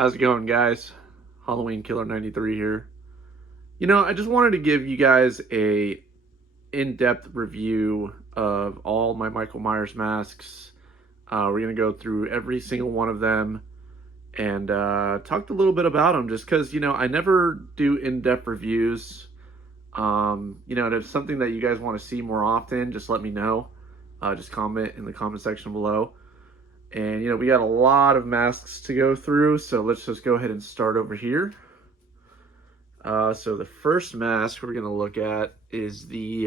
How's it going, guys? Halloween Killer 93 here. I just wanted to give you guys a in-depth review of all my Michael Myers masks. We're going to go through every single one of them and talked a little bit about them just because, I never do in-depth reviews. And if it's something that you guys want to see more often, just let me know. Just comment in the comment section below. And, we got a lot of masks to go through, so let's just go ahead and start over here. So the first mask we're going to look at is the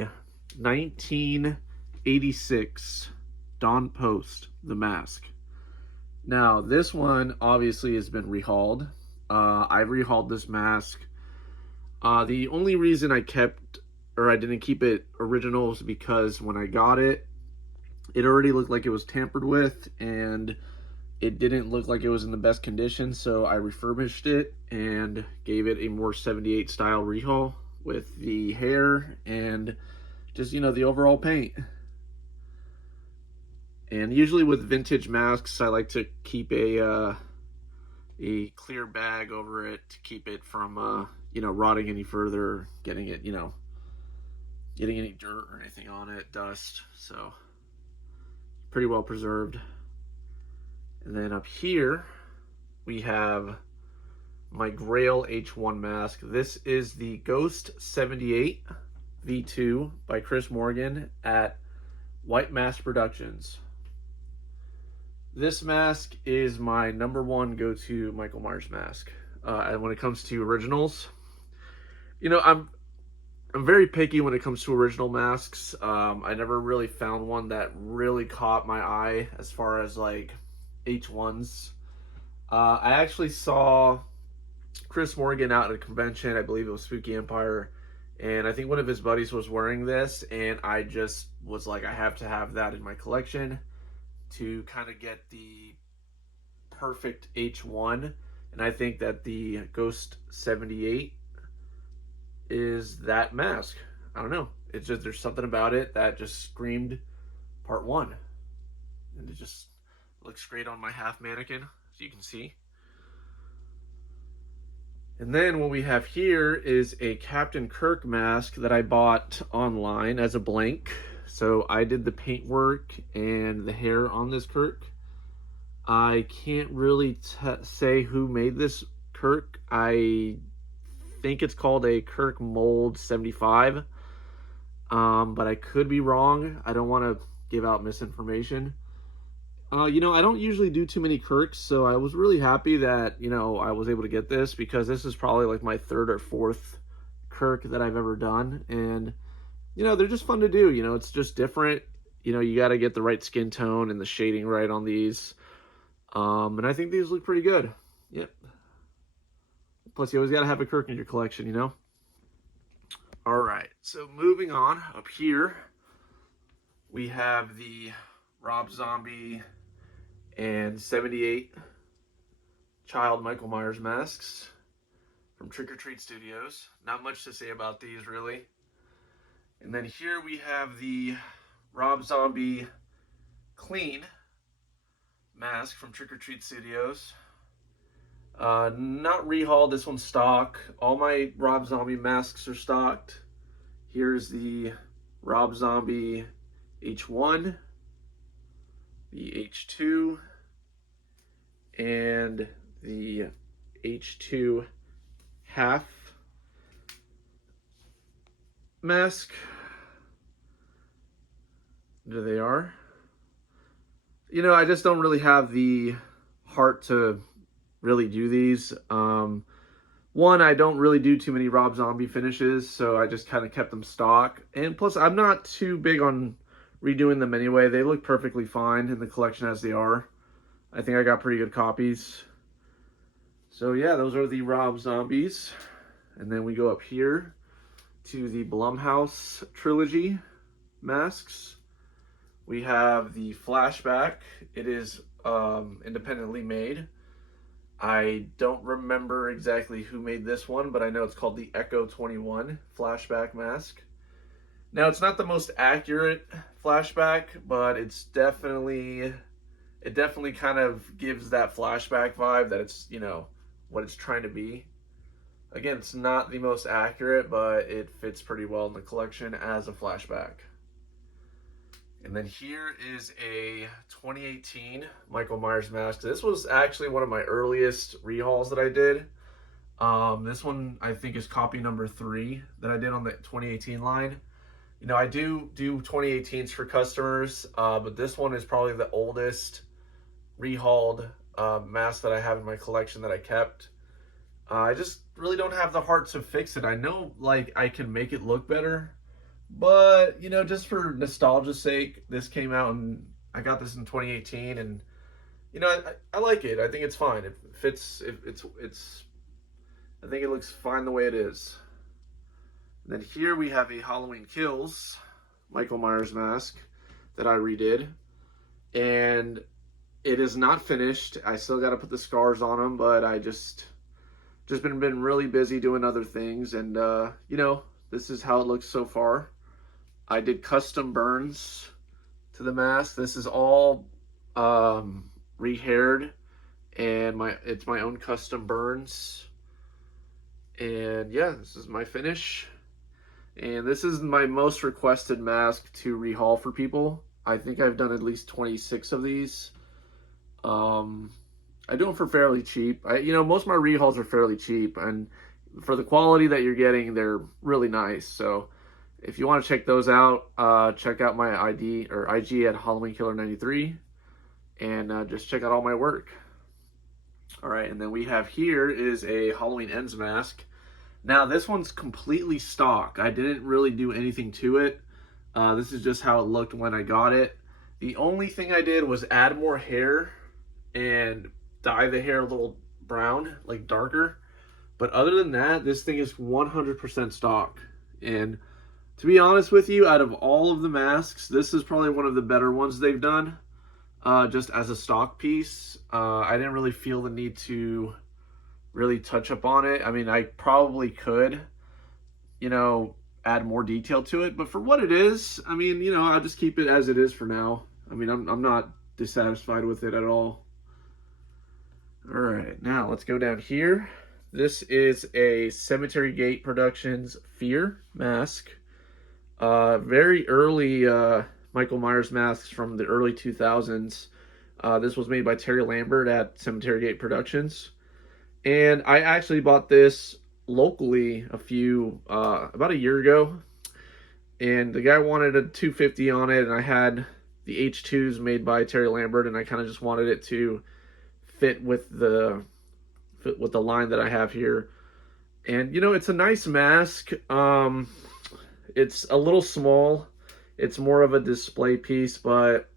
1986 Dawn Post, the mask. Now, this one obviously has been rehauled. I rehauled this mask. The only reason I didn't keep it original is because when I got it, it already looked like it was tampered with, and it didn't look like it was in the best condition, so I refurbished it and gave it a more 78 style rehaul with the hair and just, the overall paint. And usually with vintage masks, I like to keep a clear bag over it to keep it from, rotting any further, getting it, getting any dirt or anything on it, dust, so pretty well preserved. And then up here we have my Grail H1 mask. This is the Ghost 78 V2 by Chris Morgan at White Mask Productions. This mask is my #1 go-to Michael Myers mask. And when it comes to originals, I'm very picky when it comes to original masks. I never really found one that really caught my eye as far as like H1s. I actually saw Chris Morgan out at a convention, I believe it was Spooky Empire, and I think one of his buddies was wearing this, and I just was like, I have to have that in my collection to kind of get the perfect H1, and I think that the Ghost 78 is that mask. I don't know. It's just, there's something about it that just screamed part 1. And it just looks great on my half mannequin, as you can see. And then what we have here is a Captain Kirk mask that I bought online as a blank. So I did the paintwork and the hair on this Kirk. I can't really say who made this Kirk. I think it's called a Kirk Mold 75, but I could be wrong. I don't want to give out misinformation. I don't usually do too many Kirks, so I was really happy that, I was able to get this, because this is probably like my 3rd or 4th Kirk that I've ever done, and, they're just fun to do. It's just different. You got to get the right skin tone and the shading right on these, and I think these look pretty good. Yep. Plus, you always got to have a Kirk in your collection, All right, so moving on, up here, we have the Rob Zombie and 78 Child Michael Myers masks from Trick or Treat Studios. Not much to say about these, really. And then here we have the Rob Zombie Clean mask from Trick or Treat Studios. Not rehauled, this one's stock. All my Rob Zombie masks are stocked. Here's the Rob Zombie H1, the H2, and the H2 half mask. There they are. I just don't really have the heart to really do these. One, I don't really do too many Rob Zombie finishes, so I just kind of kept them stock. And plus, I'm not too big on redoing them anyway. They look perfectly fine in the collection as they are. I think I got pretty good copies. So yeah, those are the Rob Zombies. And then we go up here to the Blumhouse trilogy masks. We have the Flashback. It is independently made. I don't remember exactly who made this one, but I know it's called the Echo 21 Flashback mask. Now, it's not the most accurate flashback, but it definitely kind of gives that flashback vibe that it's, what it's trying to be. Again, it's not the most accurate, but it fits pretty well in the collection as a flashback. And then here is a 2018 Michael Myers mask. This was actually one of my earliest rehauls that I did. This one I think is copy number 3 that I did on the 2018 line. You know, I do 2018s for customers, but this one is probably the oldest rehauled mask that I have in my collection that I kept. I just really don't have the heart to fix it. I know, like, I can make it look better, but, you know, just for nostalgia's sake, this came out and I got this in 2018, and, you know, I like it. I think it's fine. It fits. I think it looks fine the way it is. And then here we have a Halloween Kills Michael Myers mask that I redid, and it is not finished. I still got to put the scars on them, but I just been really busy doing other things, and you know, this is how it looks so far. I did custom burns to the mask. This is all rehaired, and it's my own custom burns. And yeah, this is my finish. And this is my most requested mask to rehaul for people. I think I've done at least 26 of these. I do them for fairly cheap. You know, most of my rehauls are fairly cheap, and for the quality that you're getting, they're really nice. So if you want to check those out, check out my IG at HalloweenKiller93, and just check out all my work. All right, and then we have here is a Halloween Ends mask. Now this one's completely stock. I didn't really do anything to it. This is just how it looked when I got it. The only thing I did was add more hair and dye the hair a little brown, like darker. But other than that, this thing is 100% stock. And to be honest with you, out of all of the masks, this is probably one of the better ones they've done. Just as a stock piece, I didn't really feel the need to really touch up on it. I mean, I probably could, you know, add more detail to it, but for what it is, I mean, you know, I'll just keep it as it is for now. I mean, I'm not dissatisfied with it at all. All right, now let's go down here. This is a Semetery Gate Productions Fear mask. Very early Michael Myers masks from the early 2000s. This was made by Terry Lambert at Semetery Gate Productions. And I actually bought this locally about a year ago. And the guy wanted a 250 on it, and I had the H2s made by Terry Lambert, and I kind of just wanted it to fit with the line that I have here. And, you know, it's a nice mask. It's a little small. It's more of a display piece, but,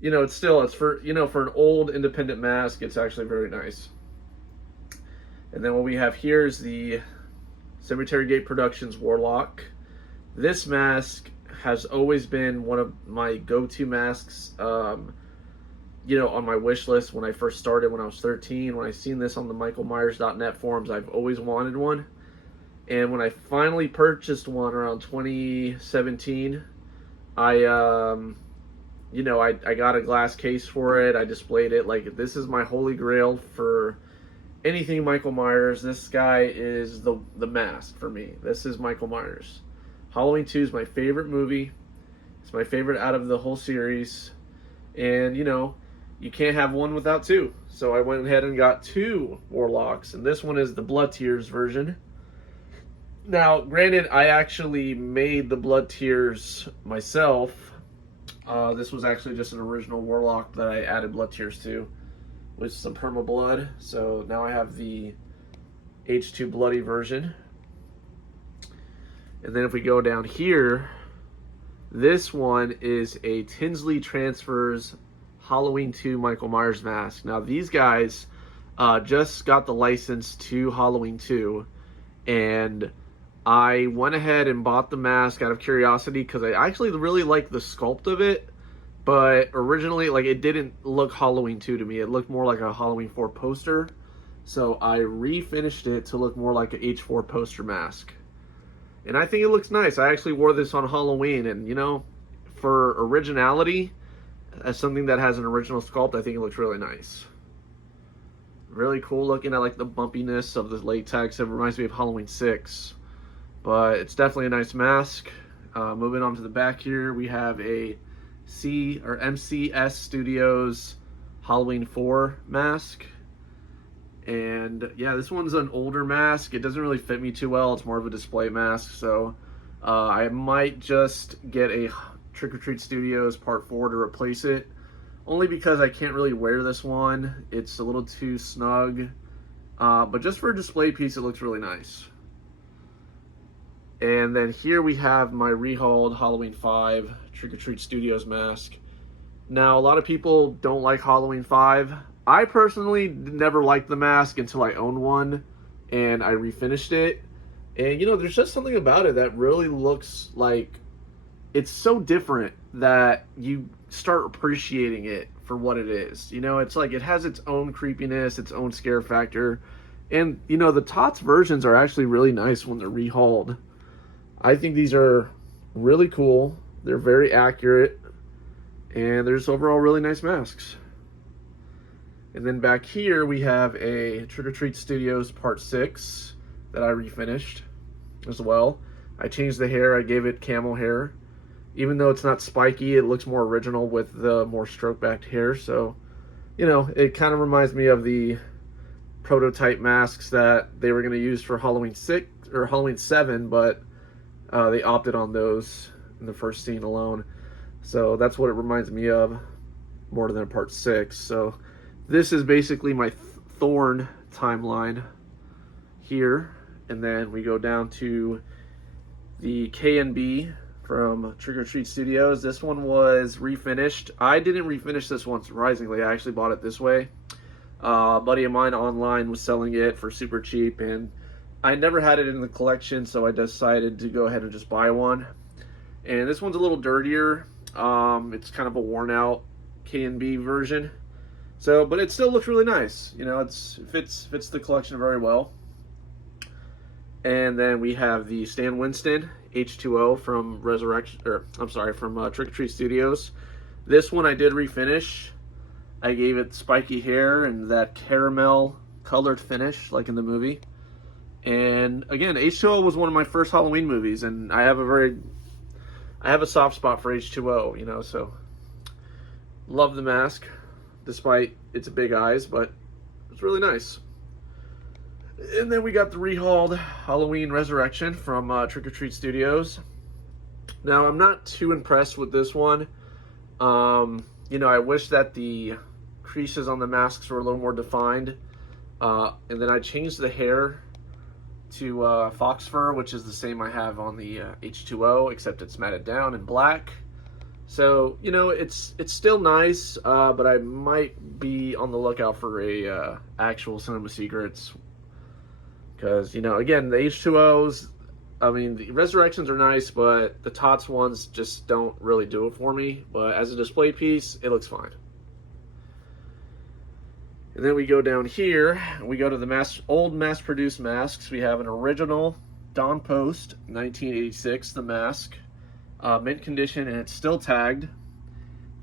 you know, it's for, you know, for an old independent mask, it's actually very nice. And then what we have here is the Semetery Gate Productions Warlock. This mask has always been one of my go-to masks, you know, on my wish list when I first started when I was 13. When I seen this on the michaelmyers.net forums, I've always wanted one. And when I finally purchased one around 2017, you know, I got a glass case for it. I displayed it. Like, this is my holy grail for anything Michael Myers. This guy is the mask for me. This is Michael Myers. Halloween 2 is my favorite movie. It's my favorite out of the whole series. And, you know, you can't have one without two. So I went ahead and got 2 Warlocks. And this one is the Blood Tears version. Now, granted, I actually made the Blood Tears myself. This was actually just an original Warlock that I added Blood Tears to with some perma blood. So now I have the H2 bloody version. And then if we go down here, this one is a Tinsley Transfers Halloween 2 Michael Myers mask. Now these guys just got the license to Halloween 2, and I went ahead and bought the mask out of curiosity because I actually really like the sculpt of it. But originally, like, it didn't look Halloween 2 to me. It looked more like a Halloween 4 poster. So I refinished it to look more like an H4 poster mask. And I think it looks nice. I actually wore this on Halloween. And, you know, for originality, as something that has an original sculpt, I think it looks really nice. Really cool looking. I like the bumpiness of the latex. It reminds me of Halloween 6. But it's definitely a nice mask. Moving on to the back here, we have a MCS Studios Halloween 4 mask. And yeah, this one's an older mask. It doesn't really fit me too well. It's more of a display mask. So I might just get a Trick or Treat Studios Part 4 to replace it. Only because I can't really wear this one. It's a little too snug. But just for a display piece, it looks really nice. And then here we have my rehauled Halloween 5 Trick or Treat Studios mask. Now, a lot of people don't like Halloween 5. I personally never liked the mask until I owned one and I refinished it. And, you know, there's just something about it that really looks like it's so different that you start appreciating it for what it is. You know, it's like it has its own creepiness, its own scare factor. And, you know, the TOTS versions are actually really nice when they're rehauled. I think these are really cool. They're very accurate. And they're just overall really nice masks. And then back here we have a Trick or Treat Studios Part 6 that I refinished as well. I changed the hair. I gave it camel hair. Even though it's not spiky, it looks more original with the more stroke-backed hair. So, you know, it kind of reminds me of the prototype masks that they were going to use for Halloween 6 or Halloween 7, but they opted on those in the first scene alone. So that's what it reminds me of more than a Part 6. So this is basically my Thorn timeline here. And then we go down to the K&B from Trick or Treat Studios. This one was refinished. I didn't refinish this one, surprisingly. I actually bought it this way. A buddy of mine online was selling it for super cheap, and I never had it in the collection, so I decided to go ahead and just buy one. And this one's a little dirtier. It's kind of a worn out K&B version. So, but it still looks really nice. You know, it fits the collection very well. And then we have the Stan Winston H2O from Resurrection, or I'm sorry, from Trick or Treat Studios. This one I did refinish. I gave it spiky hair and that caramel colored finish, like in the movie. And again, H2O was one of my first Halloween movies, and I have a soft spot for H2O, you know, so love the mask, despite its big eyes, but it's really nice. And then we got the rehauled Halloween Resurrection from Trick or Treat Studios. Now, I'm not too impressed with this one. You know, I wish that the creases on the masks were a little more defined. And then I changed the hair to fox fur, which is the same I have on the H2O, except it's matted down in black. So, you know, it's still nice, but I might be on the lookout for a actual Cinema Secrets. Because, you know, again, the H2Os, I mean, the Resurrections are nice, but the TOTS ones just don't really do it for me. But as a display piece, it looks fine. And then we go down here, we go to the old mass-produced masks. We have an original Dawn Post, 1986, the mask, mint condition, and it's still tagged.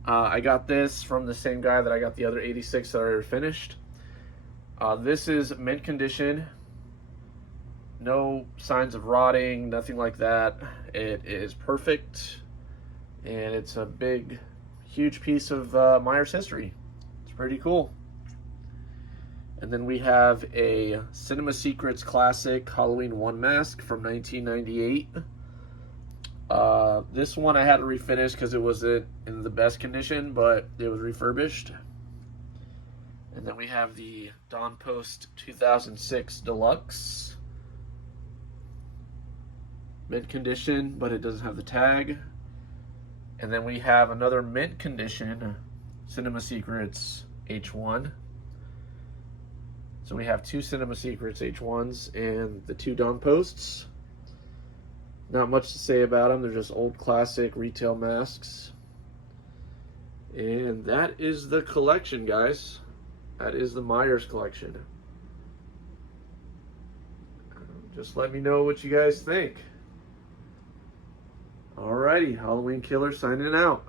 I got this from the same guy that I got the other 86 that I already finished. This is mint condition. No signs of rotting, nothing like that. It is perfect, and it's a big, huge piece of Myers history. It's pretty cool. And then we have a Cinema Secrets Classic Halloween 1 mask from 1998. This one I had to refinish because it wasn't in the best condition, but it was refurbished. And then we have the Dawn Post 2006 Deluxe. Mint condition, but it doesn't have the tag. And then we have another mint condition Cinema Secrets H1. So we have two Cinema Secrets H1s and the two Dawn Posts. Not much to say about them. They're just old classic retail masks. And that is the collection, guys. That is the Myers collection. Just let me know what you guys think. Alrighty, Halloween Killer signing out.